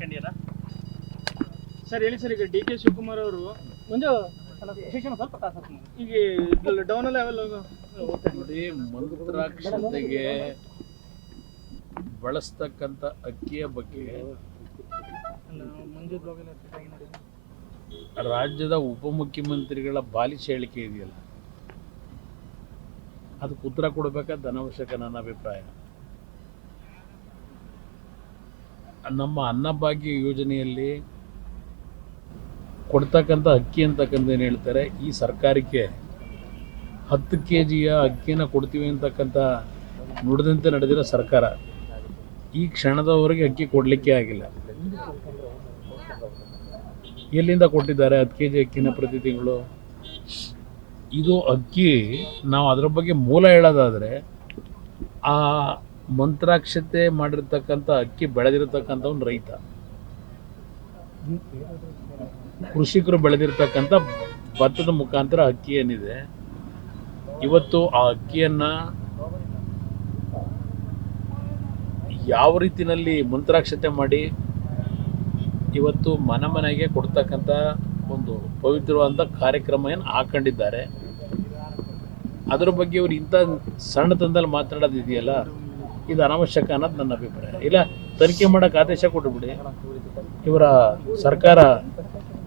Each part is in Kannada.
ಕಂಡಿಯಲ್ಲ ಸರ್ ಹೇಳಿ ಸರ್ ಈಗ ಡಿ ಕೆ ಶಿವಕುಮಾರ್ ಅವರು ಒಂದು ಶಿಕ್ಷಣ ಸ್ವಲ್ಪ ಈಗ ಡೌನ್ ಲೆವೆಲ್ ನೋಡಿ ಮಂತ್ರಾಕ್ಷತೆಗೆ ಬಳಸ್ತಕ್ಕಂಥ ಅಕ್ಕಿಯ ಬಗ್ಗೆ ರಾಜ್ಯದ ಉಪ ಮುಖ್ಯಮಂತ್ರಿಗಳ ರಾಜ್ಯದ ಉಪಮುಖ್ಯಮಂತ್ರಿಗಳ ಬಾಲಿಶ ಹೇಳಿಕೆ ಇದೆಯಲ್ಲ? ಅದಕ್ಕೆ ಉತ್ತರ ಕೊಡಬೇಕಾದ ಅನವಶ್ಯಕ ನನ್ನ ಅಭಿಪ್ರಾಯ. ನಮ್ಮ ಅನ್ನಭಾಗ್ಯ ಯೋಜನೆಯಲ್ಲಿ ಕೊಡ್ತಕ್ಕಂಥ ಅಕ್ಕಿ ಅಂತಕ್ಕಂಥ ಏನು ಹೇಳ್ತಾರೆ, ಈ ಸರ್ಕಾರಕ್ಕೆ ಹತ್ತು ಕೆ ಜಿಯ ಅಕ್ಕಿನ ಕೊಡ್ತೀವಿ ಅಂತಕ್ಕಂಥ ನುಡಿದಂತೆ ನಡೆದಿರೋ ಸರ್ಕಾರ, ಈ ಕ್ಷಣದವರೆಗೆ ಅಕ್ಕಿ ಕೊಡಲಿಕ್ಕೆ ಆಗಿಲ್ಲ. ಎಲ್ಲಿಂದ ಕೊಟ್ಟಿದ್ದಾರೆ ಹತ್ತು ಕೆ ಜಿ ಅಕ್ಕಿನ ಪ್ರತಿ ತಿಂಗಳು? ಇದು ಅಕ್ಕಿ ನಾವು ಅದರ ಬಗ್ಗೆ ಮೂಲ ಹೇಳೋದಾದರೆ, ಆ ಮಂತ್ರಾಕ್ಷತೆ ಮಾಡಿರ್ತಕ್ಕಂಥ ಅಕ್ಕಿ ಬೆಳೆದಿರತಕ್ಕಂಥ ಒಂದು ರೈತ. ಕೃಷಿಕರು ಬೆಳೆದಿರ್ತಕ್ಕಂಥ ಭತ್ತದ ಮುಖಾಂತರ ಅಕ್ಕಿ ಏನಿದೆ, ಇವತ್ತು ಆ ಅಕ್ಕಿಯನ್ನು ಯಾವ ರೀತಿಯಲ್ಲಿ ಮಂತ್ರಾಕ್ಷತೆ ಮಾಡಿ ಇವತ್ತು ಮನೆ ಮನೆಗೆ ಕೊಡ್ತಕ್ಕಂಥ ಒಂದು ಪವಿತ್ರವಾದ ಕಾರ್ಯಕ್ರಮ ಏನು ಹಾಕೊಂಡಿದ್ದಾರೆ. ಅದ್ರ ಬಗ್ಗೆ ಇವ್ರು ಇಂಥ ಸಣ್ಣತನದಲ್ಲಿ ತಂದಲ್ಲಿ ಇದೆಯಲ್ಲ ಇದು ಅನಾವಶ್ಯಕ ಅನ್ನೋದು ನನ್ನ ಅಭಿಪ್ರಾಯ. ಇಲ್ಲ, ತನಿಖೆ ಮಾಡೋಕೆ ಆದೇಶ ಕೊಟ್ಟುಬಿಡಿ ಇವರ ಸರ್ಕಾರ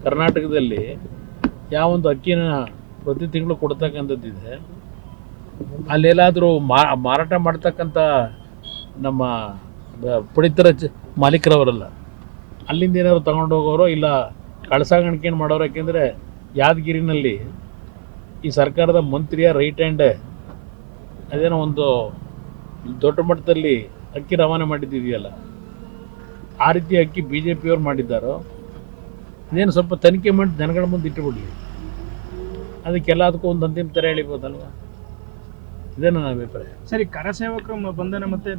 ಕರ್ನಾಟಕದಲ್ಲಿ ಯಾವೊಂದು ಅಕ್ಕಿನ ಪ್ರತಿ ತಿಂಗಳು ಕೊಡ್ತಕ್ಕಂಥದ್ದಿದೆ. ಅಲ್ಲೆಲ್ಲಾದರೂ ಮಾರಾಟ ಮಾಡ್ತಕ್ಕಂಥ ನಮ್ಮ ಪಡಿತರ ಚ- ಮಾಲೀಕರವರಲ್ಲ, ಅಲ್ಲಿಂದ ಏನಾದ್ರು ತಗೊಂಡು ಹೋಗೋರು ಇಲ್ಲ ಕಳಸಾಗಾಣಿಕೆಯನ್ನು ಮಾಡೋರು, ಯಾಕೆಂದರೆ ಯಾದಗಿರಿನಲ್ಲಿ ಈ ಸರ್ಕಾರದ ಮಂತ್ರಿಯ ರೈಟ್ ಹ್ಯಾಂಡ್ ಅದೇನೋ ಒಂದು ದೊಡ್ಡ ಮಟ್ಟದಲ್ಲಿ ಅಕ್ಕಿ ರವಾನೆ ಮಾಡಿದ್ದಿದೆಯಲ್ಲ ಆ ರೀತಿ ಅಕ್ಕಿ ಬಿ ಜೆ ಪಿಯವ್ರು ಮಾಡಿದ್ದಾರೋ? ಇದೇನು ಸ್ವಲ್ಪ ತನಿಖೆ ಮಾಡಿ ಜನಗಳ ಮುಂದೆ ಇಟ್ಟುಬಿಡಿ. ಅದಕ್ಕೆಲ್ಲ ಅದಕ್ಕೂ ಒಂದು ಅಂತಿಮ ತೆರೆ ಎಳಿಬೋದಲ್ವ? ಇದೇ ನನ್ನ ಅಭಿಪ್ರಾಯ? ಸರಿ, ಕರಸೇವಕರು ಮ- ಬಂಧನ ಮತ್ತೆ